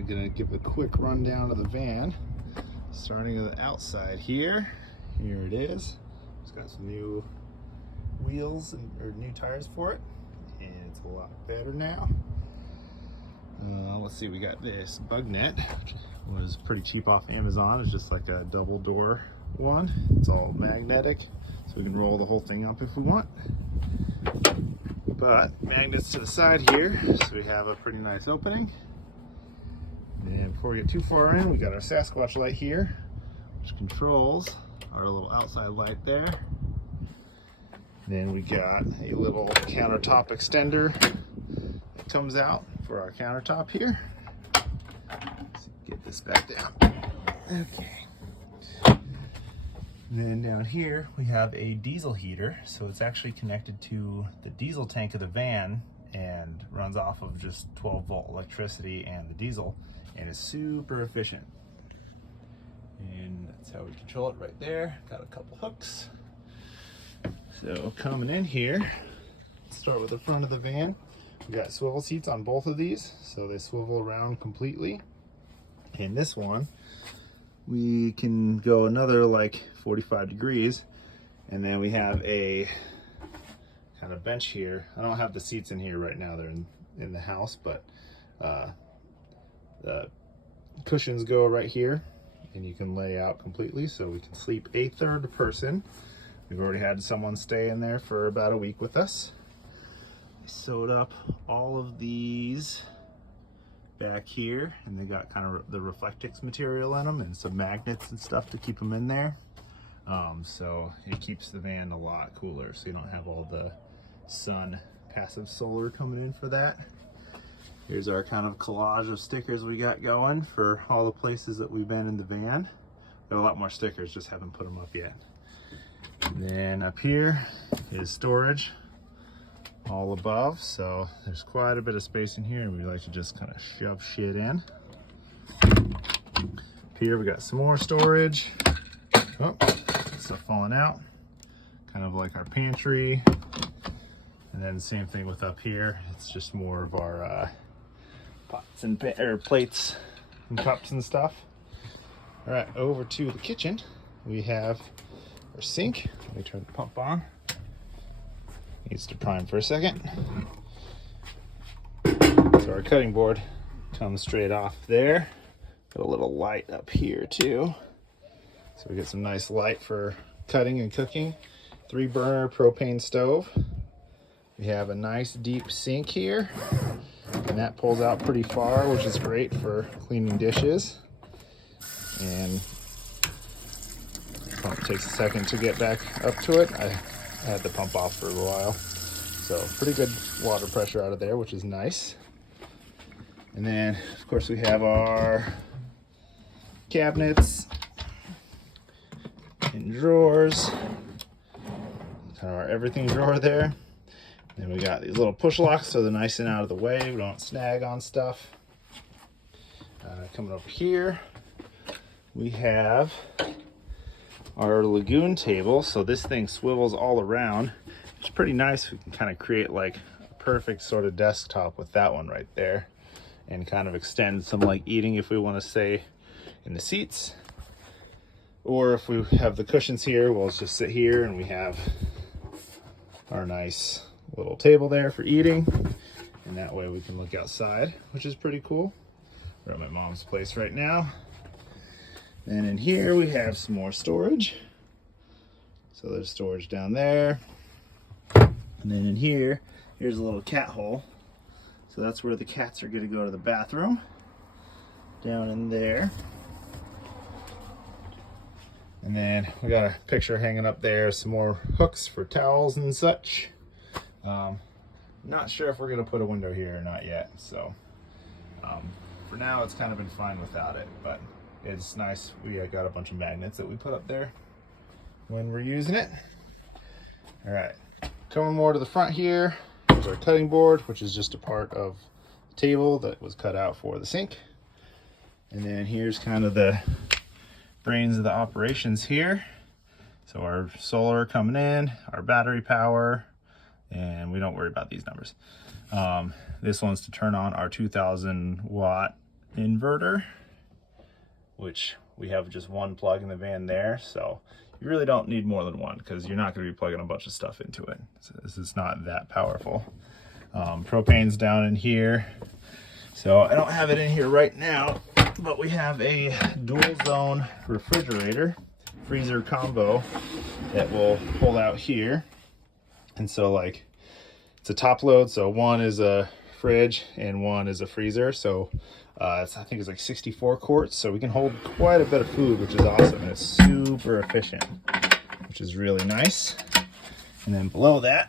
I'm gonna give a quick rundown of the van. Starting with the outside here. Here it is. It's got some new wheels or new tires for it, and it's a lot better now. Let's see, we got this bug net, which was pretty cheap off Amazon. It's just like a double door one. It's all magnetic, so we can roll the whole thing up if we want. But magnets to the side here, so we have a pretty nice opening. And before we get too far in, we got our Sasquatch light here, which controls our little outside light there. Then we got a little countertop extender that comes out for our countertop here. Let's get this back down. Okay. And then down here we have a diesel heater, so it's actually connected to the diesel tank of the van and runs off of just 12-volt electricity and the diesel, and it's super efficient. And that's how we control it right there. Got a couple hooks. So coming in here, let's start with the front of the van. We got swivel seats on both of these, so they swivel around completely. And this one, we can go another like 45 degrees, and then we have a kind of bench here. I don't have the seats in here right now, they're in the house, but the cushions go right here, and you can lay out completely, so we can sleep a third person. We've already had someone stay in there for about a week with us. I sewed up all of these back here, and they got kind of the Reflectix material in them and some magnets and stuff to keep them in there. So it keeps the van a lot cooler, so you don't have all the sun passive solar coming in for that. Here's our kind of collage of stickers we got going for all the places that we've been in the van. There are a lot more stickers, just haven't put them up yet. And then up here is storage all above, so there's quite a bit of space in here, and we like to just kind of shove shit in. Up here we got some more storage. Oh, stuff falling out, kind of like our pantry. And then same thing with up here, it's just more of our pots and plates and cups and stuff. All right, over to the kitchen. We have our sink. Let me turn the pump on. Needs to prime for a second. So our cutting board comes straight off there. Got a little light up here too. So we get some nice light for cutting and cooking. 3-burner propane stove. We have a nice deep sink here, and that pulls out pretty far, which is great for cleaning dishes. And pump takes a second to get back up to it. I had the pump off for a while, so pretty good water pressure out of there, which is nice. And then of course we have our cabinets and drawers, kind of our everything drawer there. Then we got these little push locks, so they're nice and out of the way, we don't snag on stuff. Coming over here we have our lagoon table, so this thing swivels all around. It's pretty nice. We can kind of create like a perfect sort of desktop with that one right there, and kind of extend some like eating if we want to stay in the seats, or if we have the cushions here, we'll just sit here and we have our nice little table there for eating, and that way we can look outside, which is pretty cool. We're at my mom's place right now. And in here we have some more storage. So there's storage down there. And then in here, here's a little cat hole. So that's where the cats are gonna go to the bathroom. Down in there. And then we got a picture hanging up there, some more hooks for towels and such. Not sure if we're gonna put a window here or not yet. So for now it's kind of been fine without it, but it's nice. We got a bunch of magnets that we put up there when we're using it. All right, coming more to the front here, here's our cutting board, which is just a part of the table that was cut out for the sink. And then here's kind of the brains of the operations here. So our solar coming in, our battery power, and we don't worry about these numbers. This one's to turn on our 2000 watt inverter, which we have just one plug in the van there, so you really don't need more than one because you're not going to be plugging a bunch of stuff into it. So this is not that powerful. Propane's down in here, so I don't have it in here right now, but we have a dual zone refrigerator freezer combo that will pull out here. And so like it's a top load, so one is a fridge and one is a freezer, so I think it's like 64 quarts, so we can hold quite a bit of food, which is awesome, and it's super efficient, which is really nice. And then below that,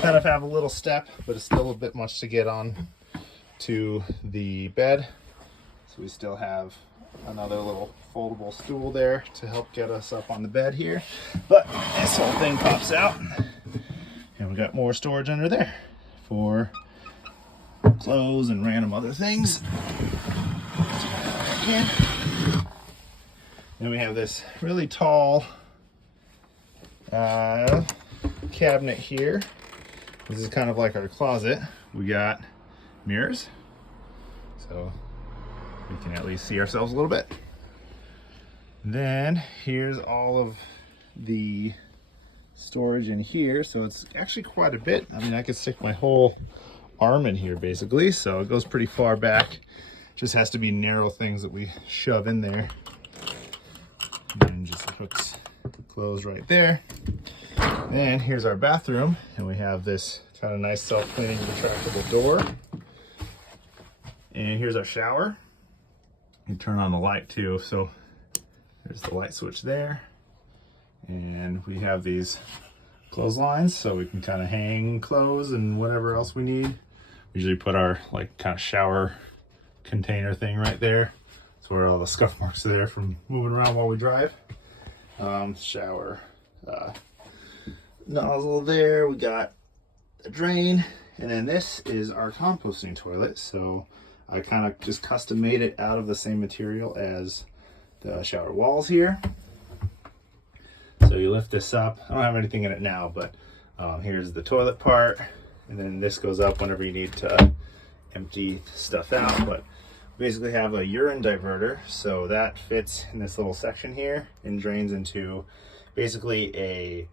kind of have a little step, but it's still a bit much to get on to the bed. So we still have another little foldable stool there to help get us up on the bed here. But this whole thing pops out, and we got more storage under there for clothes and random other things. Then we have this really tall cabinet here. This is kind of like our closet. We got mirrors, so we can at least see ourselves a little bit. Then here's all of the storage in here, so it's actually quite a bit. I mean, I could stick my whole arm in here basically, so it goes pretty far back. Just has to be narrow things that we shove in there, and just hooks closed right there. Then here's our bathroom, and we have this kind of nice self-cleaning retractable door. And here's our shower. You turn on the light too, so there's the light switch there. And we have these clotheslines, so we can kind of hang clothes and whatever else we need. We usually put our like kind of shower container thing right there. That's where all the scuff marks are there from moving around while we drive. Shower nozzle there. We got a drain, and then this is our composting toilet. So I kind of just custom made it out of the same material as the shower walls here. So you lift this up. I don't have anything in it now, but here's the toilet part, and then this goes up whenever you need to empty stuff out. But basically have a urine diverter, so that fits in this little section here and drains into basically a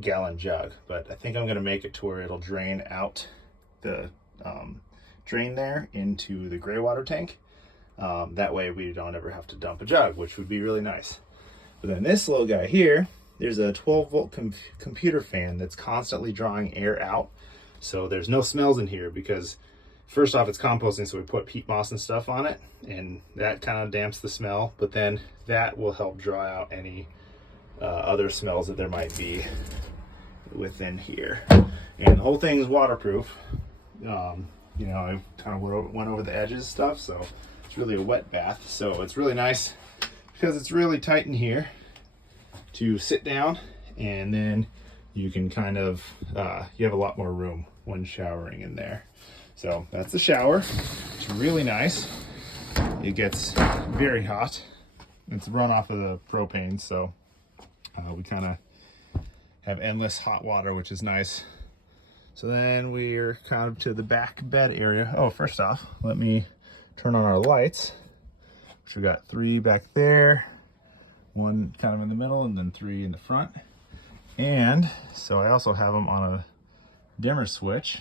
gallon jug. But I think I'm going to make it to where it'll drain out the drain there into the gray water tank. That way we don't ever have to dump a jug, which would be really nice. But then this little guy here, there's a 12-volt computer fan that's constantly drawing air out. So there's no smells in here because first off, it's composting, so we put peat moss and stuff on it, and that kind of damps the smell, but then that will help draw out any other smells that there might be within here. And the whole thing is waterproof. You know, I kind of went over the edges stuff, so it's really a wet bath. So it's really nice because it's really tight in here to sit down, and then you can kind of, you have a lot more room when showering in there. So that's the shower. It's really nice. It gets very hot. It's run off of the propane, so we kind of have endless hot water, which is nice. So then we're kind of to the back bed area. Oh, first off, let me turn on our lights, which we got 3 back there, 1 kind of in the middle, and then 3 in the front. And so I also have them on a dimmer switch,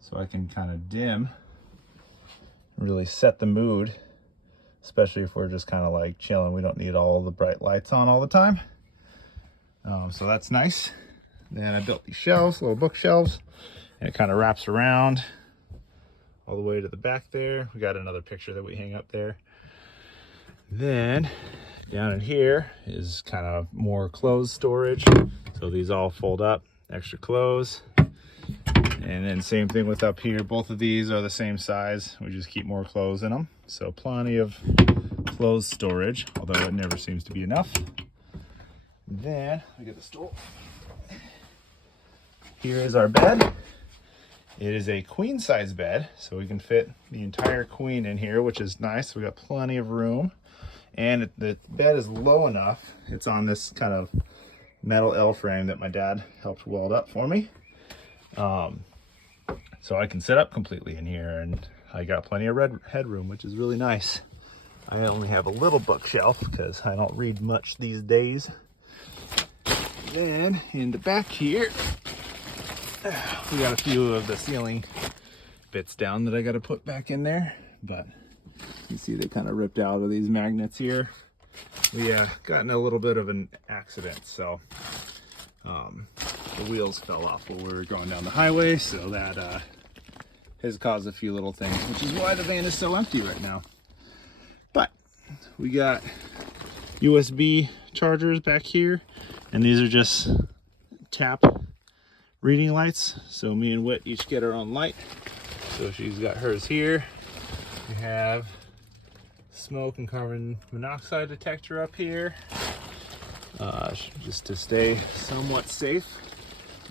so I can kind of dim, really set the mood, especially if we're just kind of like chilling. We don't need all the bright lights on all the time. So that's nice. Then I built these shelves, little bookshelves, and it kind of wraps around all the way to the back there. We got another picture that we hang up there. Then down in here is kind of more clothes storage. So these all fold up, extra clothes. And then same thing with up here. Both of these are the same size. We just keep more clothes in them. So plenty of clothes storage, although it never seems to be enough. Then we get the stool. Here is our bed. It is a queen size bed, so we can fit the entire queen in here, which is nice. We got plenty of room, and the bed is low enough. It's on this kind of metal L frame that my dad helped weld up for me. So I can sit up completely in here and I got plenty of headroom, which is really nice. I only have a little bookshelf because I don't read much these days. Then in the back here, we got a few of the ceiling bits down that I got to put back in there, but you see they kind of ripped out of these magnets here. We got in a little bit of an accident, so the wheels fell off while we were going down the highway, so that has caused a few little things, which is why the van is so empty right now. But we got USB chargers back here, and these are just tap reading lights. So me and Whit each get our own light. So she's got hers here. We have smoke and carbon monoxide detector up here, just to stay somewhat safe.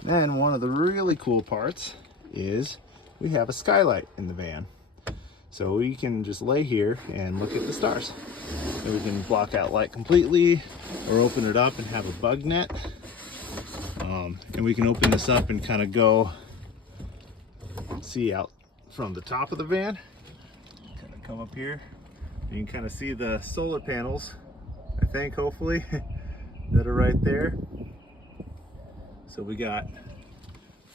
Then one of the really cool parts is we have a skylight in the van. So we can just lay here and look at the stars. And we can block out light completely or open it up and have a bug net. And we can open this up and kind of go see out from the top of the van. Kind of come up here. You can kind of see the solar panels, I think, hopefully, that are right there. So we got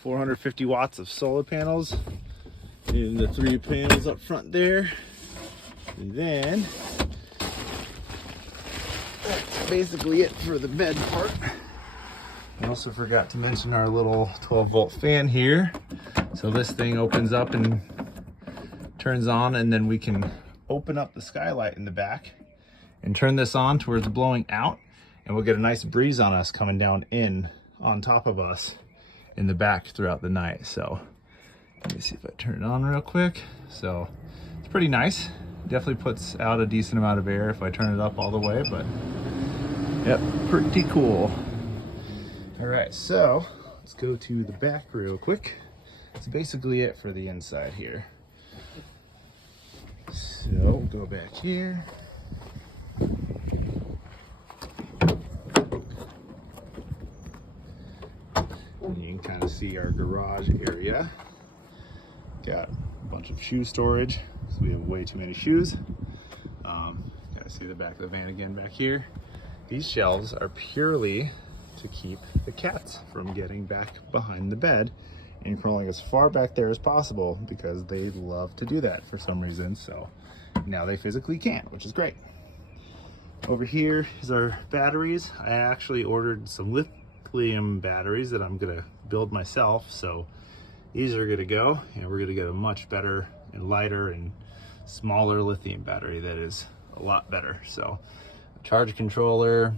450 watts of solar panels in the 3 panels up front there. And then that's basically it for the bed part. I also forgot to mention our little 12-volt fan here. So this thing opens up and turns on, and then we can open up the skylight in the back and turn this on to where it's blowing out, and we'll get a nice breeze on us coming down in on top of us in the back throughout the night. So let me see if I turn it on real quick. So it's pretty nice. Definitely puts out a decent amount of air if I turn it up all the way, but yep, pretty cool. All right, so let's go to the back real quick. That's basically it for the inside here. So we'll go back here. And you can kind of see our garage area. Got a bunch of shoe storage, so we have way too many shoes. Gotta see the back of the van again back here. These shelves are purely to keep the cats from getting back behind the bed and crawling as far back there as possible, because they love to do that for some reason. So now they physically can't, which is great. Over here is our batteries. I actually ordered some lithium batteries that I'm gonna build myself. So these are gonna go, and we're gonna get a much better and lighter and smaller lithium battery that is a lot better. So charge controller,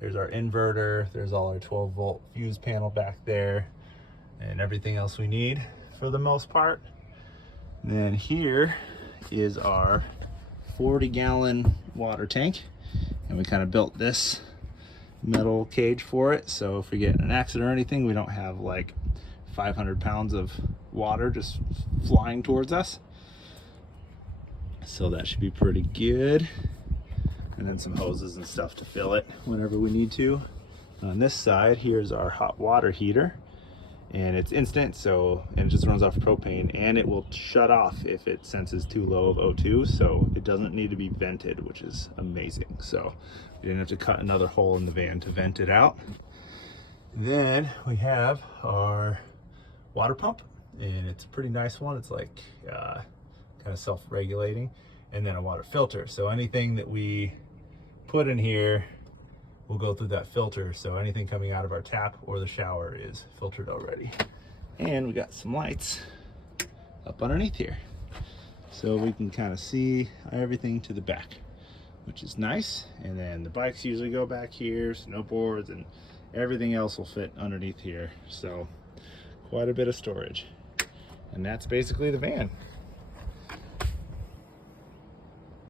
there's our inverter, there's all our 12-volt fuse panel back there, and everything else we need for the most part. And then here is our 40-gallon water tank, and we kind of built this metal cage for it, so if we get in an accident or anything, we don't have like 500 pounds of water just flying towards us. So that should be pretty good. And then some hoses and stuff to fill it whenever we need to. On this side, here's our hot water heater, and it's instant, so, and it just runs off propane, and it will shut off if it senses too low of O2, so it doesn't need to be vented, which is amazing. So we didn't have to cut another hole in the van to vent it out. Then we have our water pump, and it's a pretty nice one. It's like kind of self-regulating, and then a water filter. So anything that we put in here will go through that filter, so anything coming out of our tap or the shower is filtered already. And we got some lights up underneath here, so we can kind of see everything to the back, which is nice. And then the bikes usually go back here, snowboards, and everything else will fit underneath here. So quite a bit of storage. And that's basically the van.